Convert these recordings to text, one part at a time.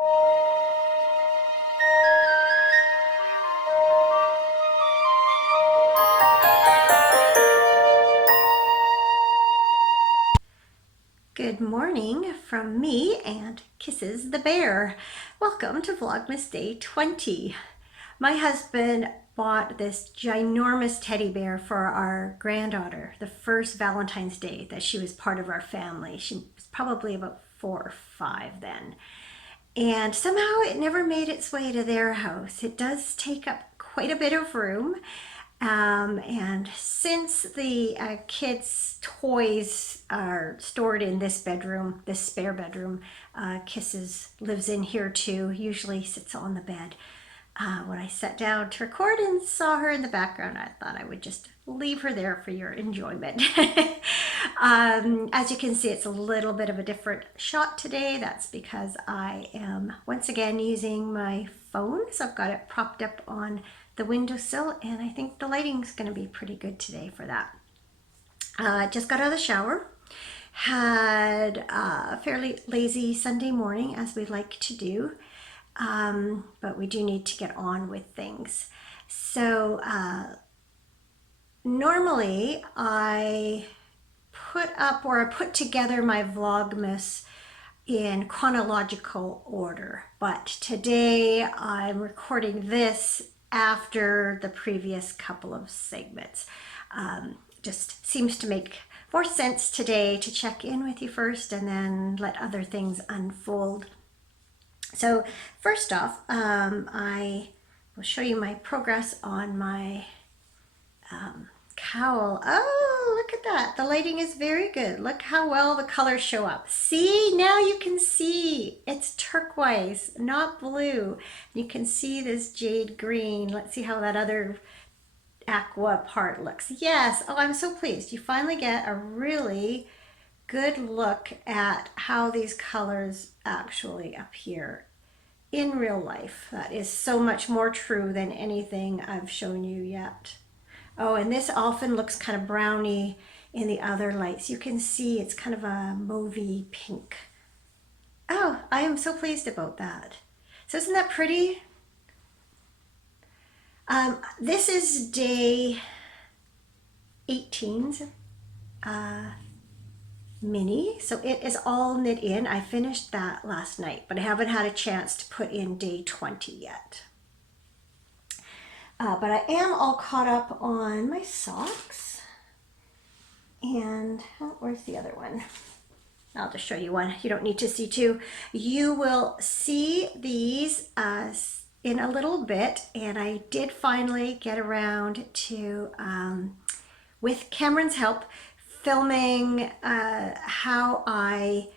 Good morning from me and Kisses the bear. Welcome to Vlogmas Day 20. My husband bought this ginormous teddy bear for our granddaughter the first Valentine's Day that she was part of our family. She was probably about 4 or 5 then. And somehow it never made its way to their house. It does take up quite a bit of room. And since the kids' toys are stored in this bedroom, this spare bedroom, Kisses lives in here too, usually sits on the bed. When I sat down to record and saw her in the background, I thought I would just leave her there for your enjoyment. As you can see, it's a little bit of a different shot today. That's because I am once again using my phone. So I've got it propped up on the windowsill, and I think the lighting's going to be pretty good today for that. Just got out of the shower, had a fairly lazy Sunday morning, as we like to do, but we do need to get on with things. So normally I put together my Vlogmas in chronological order, but today I'm recording this after the previous couple of segments. Just seems to make more sense today to check in with you first and then let other things unfold. So first off, I will show you my progress on my cowl. Oh, look at that. The lighting is very good. Look how well the colors show up. See, now you can see it's turquoise, not blue. You can see this jade green. Let's see how that other aqua part looks. Yes, oh, I'm so pleased. You finally get a really good look at how these colors actually appear in real life. That is so much more true than anything I've shown you yet. Oh, and this often looks kind of browny in the other lights. You can see it's kind of a mauvey pink. Oh, I am so pleased about that. So isn't that pretty? This is day 18's mini, so it is all knit in. I finished that last night, but I haven't had a chance to put in day 20 yet. But I am all caught up on my socks. And oh, where's the other one? I'll just show you one. You don't need to see two. You will see these in a little bit. And I did finally get around to, with Cameron's help, filming how I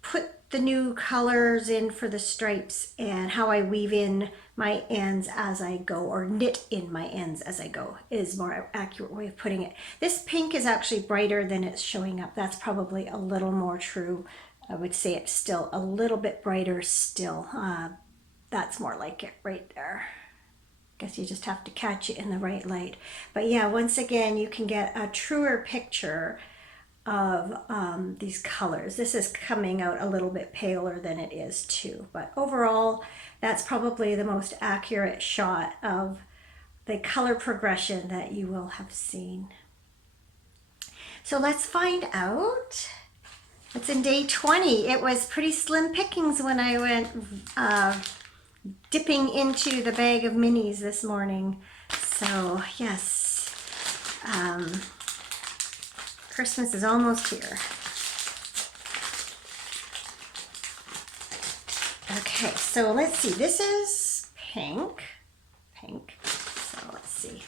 put the new colors in for the stripes and how I weave in my ends as I go, or knit in my ends as I go is more accurate way of putting it. This pink is actually brighter than it's showing up. That's probably a little more true. I would say it's still a little bit brighter still. That's more like it right there. Guess you just have to catch it in the right light. But yeah, once again, you can get a truer picture of these colors. This is coming out a little bit paler than it is too, but overall that's probably the most accurate shot of the color progression that you will have seen. So let's find out. It's in day 20. It was pretty slim pickings when I went dipping into the bag of minis this morning. So yes, Christmas is almost here. Okay, so let's see. This is pink. So let's see.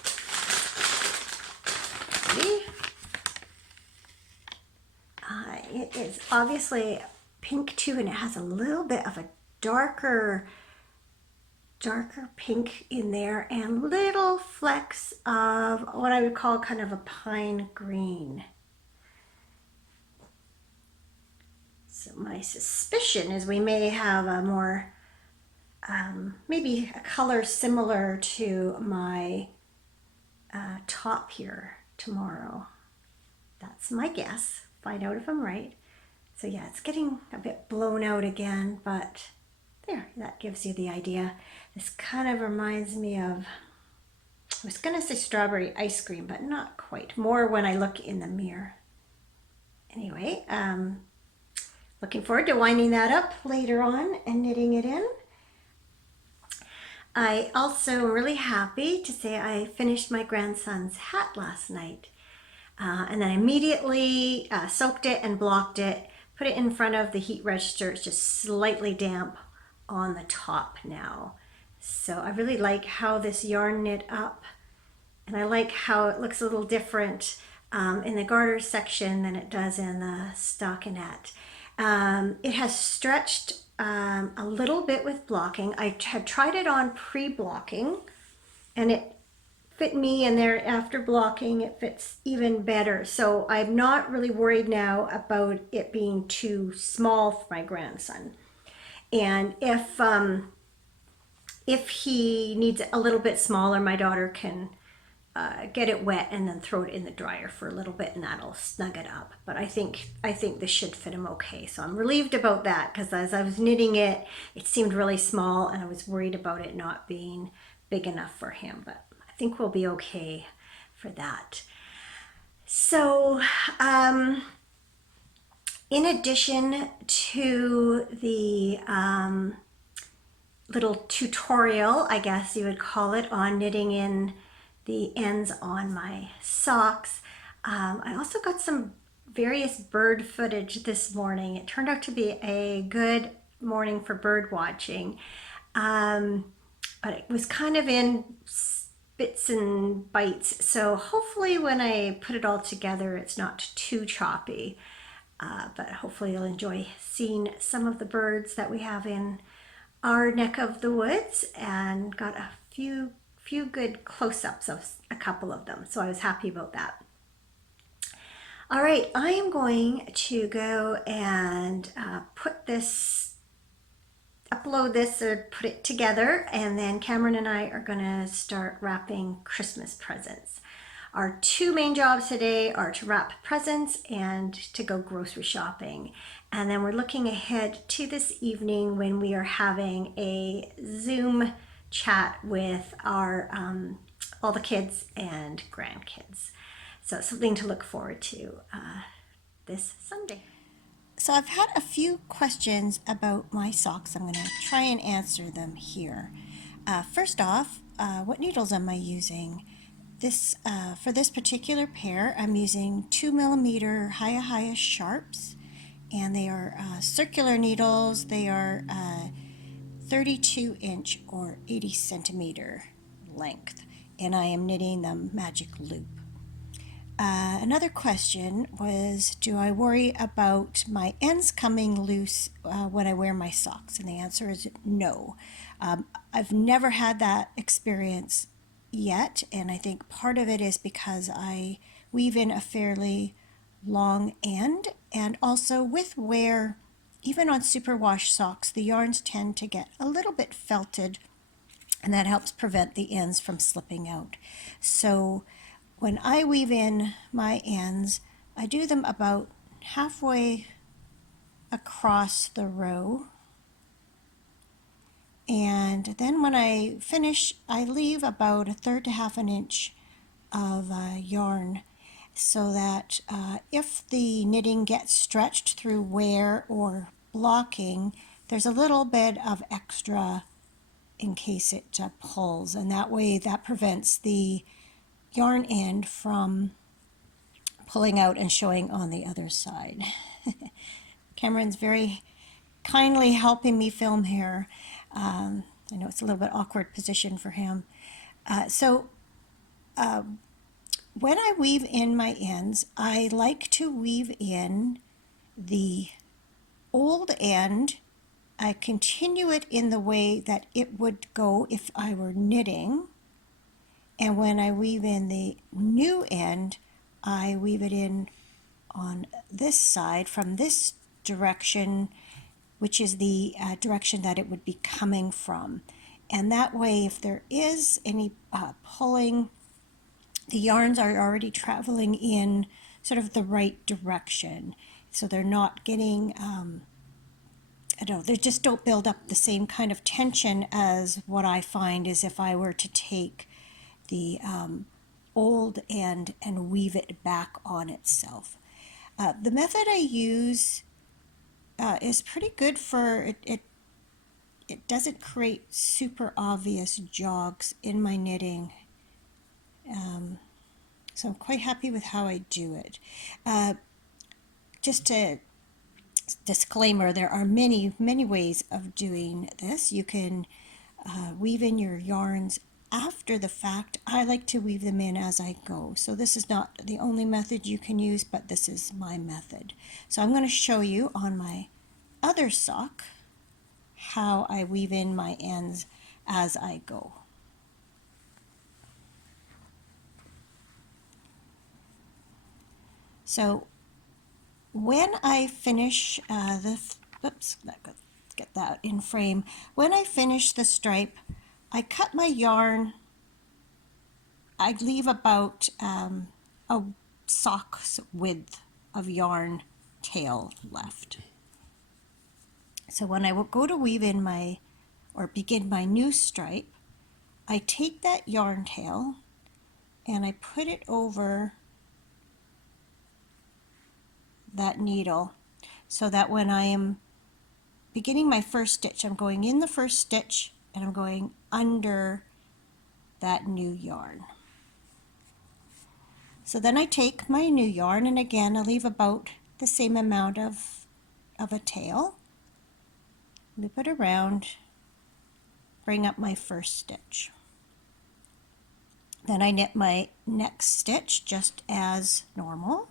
Ready? It is obviously pink too, and it has a little bit of a darker pink in there and little flecks of what I would call kind of a pine green. So my suspicion is we may have a more, maybe a color similar to my top here tomorrow. That's my guess. Find out if I'm right. So yeah, it's getting a bit blown out again, but there, that gives you the idea. This kind of reminds me of, I was gonna say strawberry ice cream, but not quite. More when I look in the mirror. Anyway, looking forward to winding that up later on and knitting it in. I also am really happy to say I finished my grandson's hat last night. And then I immediately soaked it and blocked it, put it in front of the heat register. It's just slightly damp on the top now. So I really like how this yarn knit up, and I like how it looks a little different in the garter section than it does in the stockinette. It has stretched a little bit with blocking. I had tried it on pre-blocking, and it fit me, and there after blocking it fits even better. So I'm not really worried now about it being too small for my grandson. And if he needs it a little bit smaller, my daughter can get it wet and then throw it in the dryer for a little bit, and that'll snug it up. But I think this should fit him okay. So I'm relieved about that, because as I was knitting it, it seemed really small, and I was worried about it not being big enough for him. But I think we'll be okay for that. So in addition to the little tutorial, I guess you would call it, on knitting in the ends on my socks, I also got some various bird footage this morning. It turned out to be a good morning for bird watching, but it was kind of in bits and bites, so hopefully when I put it all together it's not too choppy, but hopefully you'll enjoy seeing some of the birds that we have in our neck of the woods, and got a few good close-ups of a couple of them, so I was happy about that. All right, I am going to go and upload this or put it together, and then Cameron and I are gonna start wrapping Christmas presents. Our two main jobs today are to wrap presents and to go grocery shopping. And then we're looking ahead to this evening when we are having a Zoom chat with our all the kids and grandkids. So it's something to look forward to this Sunday. So I've had a few questions about my socks. I'm going to try and answer them here. First off, what needles am I using? For this particular pair, I'm using 2mm Haya sharps, and they are circular needles. They are 32-inch or 80-centimeter length, and I am knitting the magic loop. Another question was, do I worry about my ends coming loose when I wear my socks? And the answer is no. I've never had that experience yet, and I think part of it is because I weave in a fairly long end, and also with wear, even on superwash socks, the yarns tend to get a little bit felted, and that helps prevent the ends from slipping out. So when I weave in my ends, I do them about halfway across the row, and then when I finish, I leave about 1/3 to 1/2 inch of yarn, so that if the knitting gets stretched through wear or blocking, there's a little bit of extra in case it pulls, and that way that prevents the yarn end from pulling out and showing on the other side. Cameron's very kindly helping me film here. I know it's a little bit awkward position for him. When I weave in my ends, I like to weave in the old end. I continue it in the way that it would go if I were knitting. And when I weave in the new end, I weave it in on this side from this direction, which is the direction that it would be coming from. And that way, if there is any pulling, the yarns are already traveling in sort of the right direction. So they're not getting I don't know, they just don't build up the same kind of tension as what I find is if I were to take the old end and weave it back on itself. The method I use is pretty good for it doesn't create super obvious jogs in my knitting. So I'm quite happy with how I do it. Just a disclaimer, there are many ways of doing this. You can weave in your yarns after the fact. I like to weave them in as I go. So this is not the only method you can use, but this is my method. So I'm going to show you on my other sock how I weave in my ends as I go. So when I finish let's get that in frame. When I finish the stripe, I cut my yarn. I leave about a sock's width of yarn tail left. So when I will go to weave in or begin my new stripe, I take that yarn tail and I put it over that needle so that when I am beginning my first stitch, I'm going in the first stitch and I'm going under that new yarn. So then I take my new yarn and again I leave about the same amount of a tail, loop it around, bring up my first stitch. Then I knit my next stitch just as normal.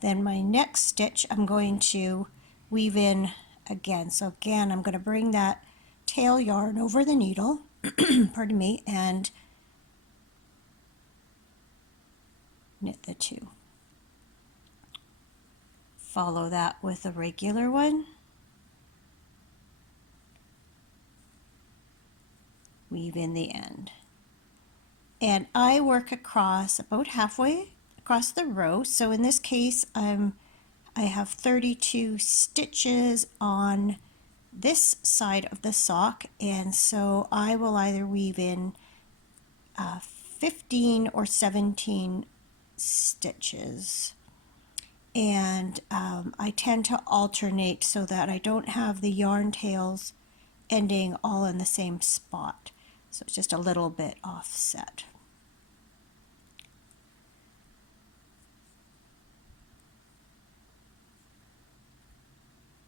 Then my next stitch I'm going to weave in again. So again I'm going to bring that tail yarn over the needle, pardon me, and knit the two. Follow that with a regular one. Weave in the end. And I work across about halfway across the row. So in this case, I have 32 stitches on this side of the sock, and so I will either weave in 15 or 17 stitches. And I tend to alternate so that I don't have the yarn tails ending all in the same spot. So it's just a little bit offset.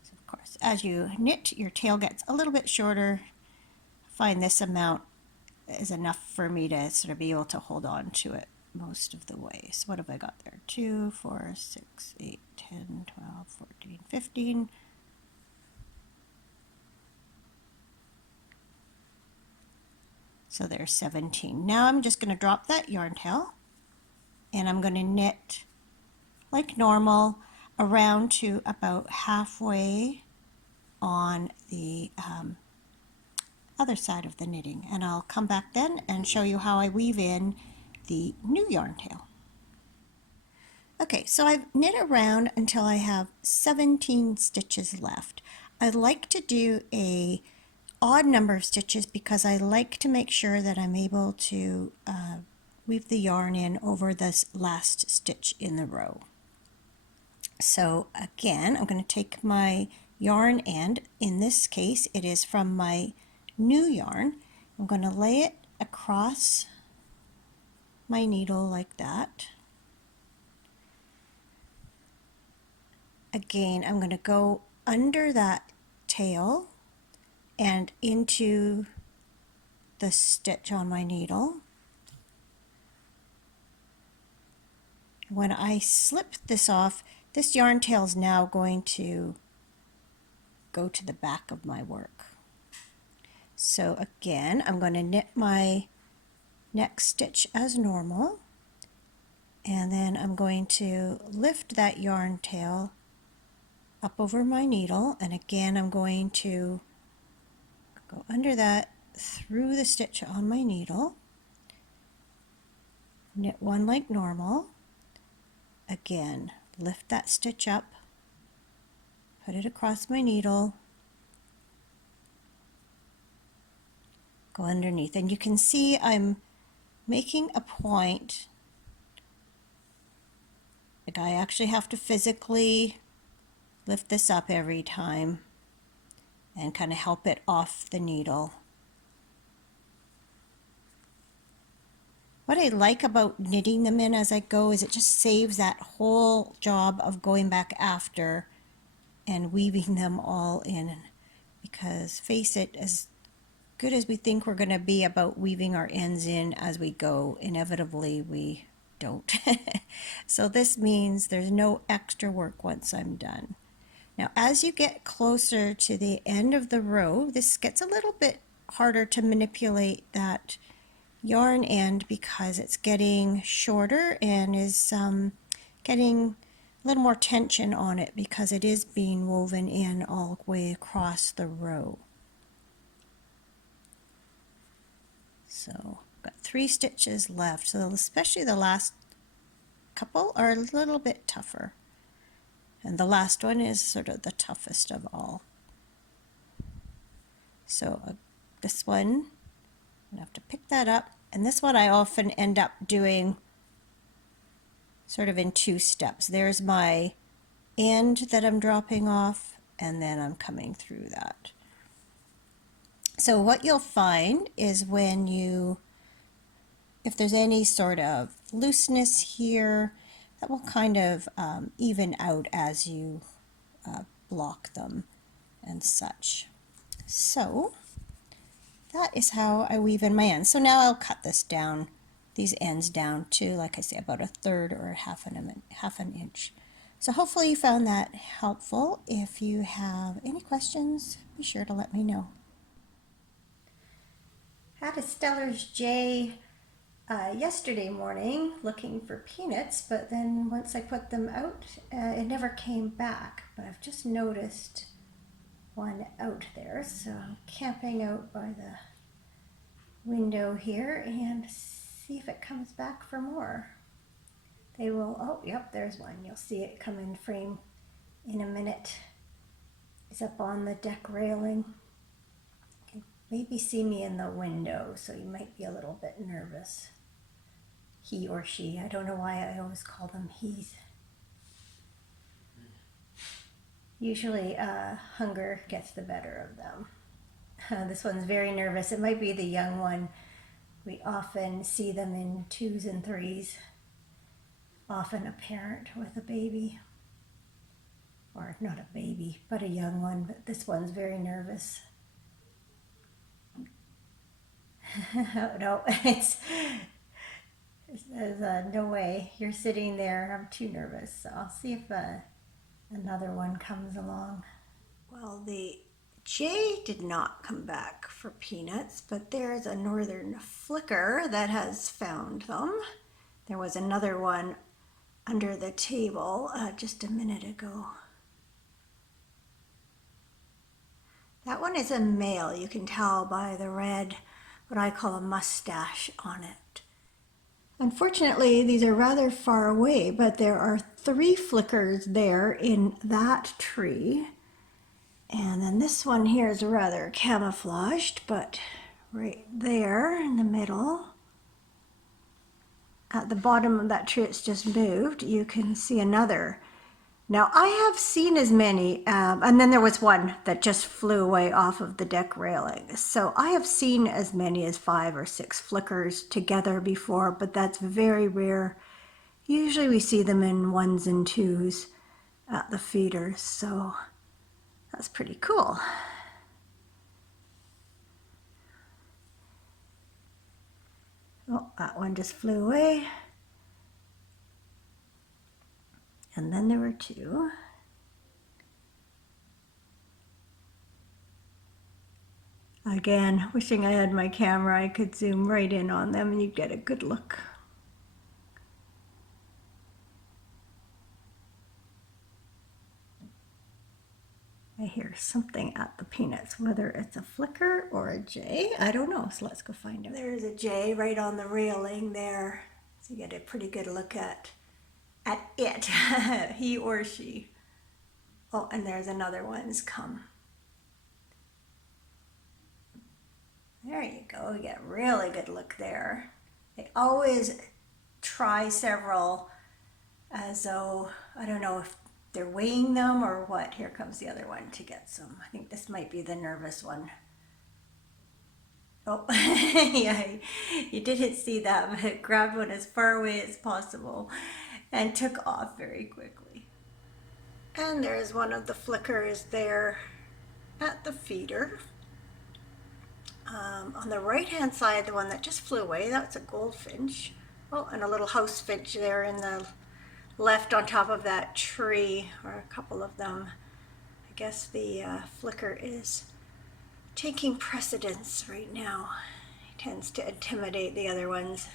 So of course, as you knit, your tail gets a little bit shorter. I find this amount is enough for me to sort of be able to hold on to it most of the way. So what have I got there? 2, 4, 6, 8, 10, 12, 14, 15. So there's 17. Now I'm just going to drop that yarn tail and I'm going to knit like normal around to about halfway on the other side of the knitting, and I'll come back then and show you how I weave in the new yarn tail. Okay, so I've knit around until I have 17 stitches left. I like to do a odd number of stitches because I like to make sure that I'm able to weave the yarn in over this last stitch in the row. So again, I'm going to take my yarn end. In this case, it is from my new yarn. I'm going to lay it across my needle like that. Again, I'm going to go under that tail and into the stitch on my needle. When I slip this off, this yarn tail is now going to go to the back of my work. So again, I'm going to knit my next stitch as normal, and then I'm going to lift that yarn tail up over my needle, and again I'm going to go under that through the stitch on my needle, knit one like normal, again lift that stitch up put it across my needle, go underneath, and you can see I'm making a point. Like I actually have to physically lift this up every time and kind of help it off the needle. What I like about knitting them in as I go is it just saves that whole job of going back after and weaving them all in. Because face it, as good as we think we're going to be about weaving our ends in as we go, inevitably we don't. So this means there's no extra work once I'm done. Now as you get closer to the end of the row, this gets a little bit harder to manipulate that yarn end because it's getting shorter and is getting a little more tension on it because it is being woven in all the way across the row. So got 3 stitches left, so especially the last couple are a little bit tougher, and the last one is sort of the toughest of all. So this one, I have to pick that up, and this one I often end up doing sort of in 2 steps. There's my end that I'm dropping off, and then I'm coming through that. So what you'll find is when you, if there's any sort of looseness here, that will kind of even out as you block them and such. So that is how I weave in my ends. So now I'll cut this down, these ends down to, like I say, about 1/3 or half an inch. So hopefully you found that helpful. If you have any questions, be sure to let me know. Had a Stellar's J yesterday morning looking for peanuts, but then once I put them out, it never came back. But I've just noticed one out there, so I'm camping out by the window here and see if it comes back for more. They will, oh yep, there's one. You'll see it come in frame in a minute. It's up on the deck railing. You can maybe see me in the window, so you might be a little bit nervous. He or she, I don't know why I always call them he's. Usually hunger gets the better of them. This one's very nervous. It might be the young one. We often see them in 2s and 3s. Often a parent with a baby. Or not a baby, but a young one. But this one's very nervous. No, there's no way. You're sitting there. I'm too nervous. So I'll see if another one comes along. Well, the Jay did not come back for peanuts, but there's a northern flicker that has found them. There was another one under the table just a minute ago. That one is a male. You can tell by the red, what I call a mustache on it. Unfortunately, these are rather far away, but there are 3 flickers there in that tree. And then this one here is rather camouflaged, but right there in the middle, at the bottom of that tree it's just moved, you can see another. Now I have seen as many, and then there was one that just flew away off of the deck railing. So I have seen as many as 5 or 6 flickers together before, but that's very rare. Usually we see them in 1s and 2s at the feeders, so that's pretty cool. Oh, that one just flew away. And then there were 2. Again, wishing I had my camera, I could zoom right in on them and you'd get a good look. I hear something at the peanuts, whether it's a flicker or a jay, I don't know, so let's go find out. There's a jay right on the railing there, so you get a pretty good look at it, he or she. Oh, and there's another one's come. There you go. You get a really good look there. They always try several as though, I don't know if they're weighing them or what. Here comes the other one to get some. I think this might be the nervous one. Oh, yeah, you didn't see that, but it grabbed one as far away as possible and took off very quickly. And there's one of the flickers there at the feeder. On the right hand side, the one that just flew away, that's a goldfinch. Oh, and a little house finch there in the left on top of that tree, or a couple of them. I guess the flicker is taking precedence right now. He tends to intimidate the other ones.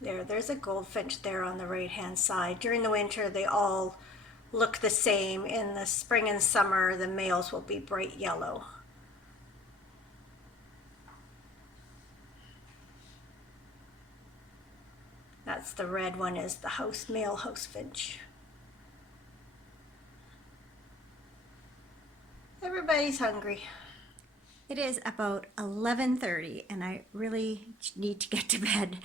There's a goldfinch there on the right hand side. During the winter, they all look the same. In the spring and summer, the males will be bright yellow. That's the red one, is the male house finch. Everybody's hungry. It is about 11:30 and I really need to get to bed.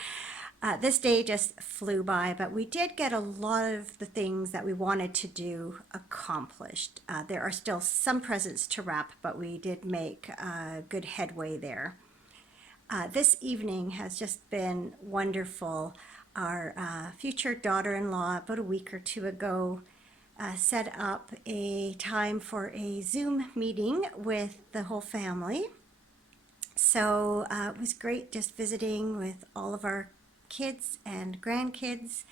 This day just flew by, but we did get a lot of the things that we wanted to do accomplished. There are still some presents to wrap, but we did make good headway there. This evening has just been wonderful. Our future daughter-in-law, about a week or two ago, set up a time for a Zoom meeting with the whole family. So it was great just visiting with all of our kids and grandkids.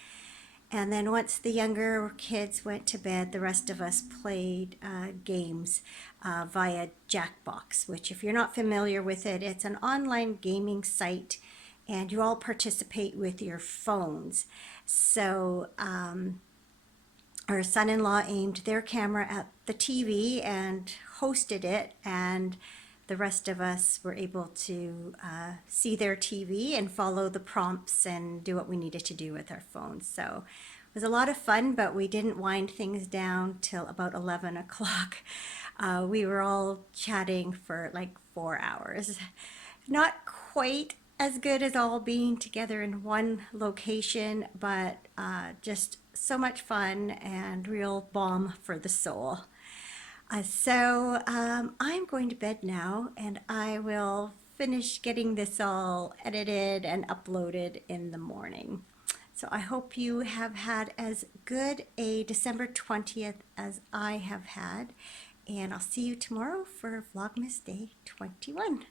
And then once the younger kids went to bed, the rest of us played games via Jackbox, which if you're not familiar with it, it's an online gaming site and you all participate with your phones. So our son-in-law aimed their camera at the TV and hosted it, and the rest of us were able to see their TV and follow the prompts and do what we needed to do with our phones. So it was a lot of fun, but we didn't wind things down till about 11 o'clock. We were all chatting for like 4 hours. Not quite as good as all being together in one location, but just so much fun and real balm for the soul. So I'm going to bed now, and I will finish getting this all edited and uploaded in the morning. So I hope you have had as good a December 20th as I have had, and I'll see you tomorrow for Vlogmas Day 21.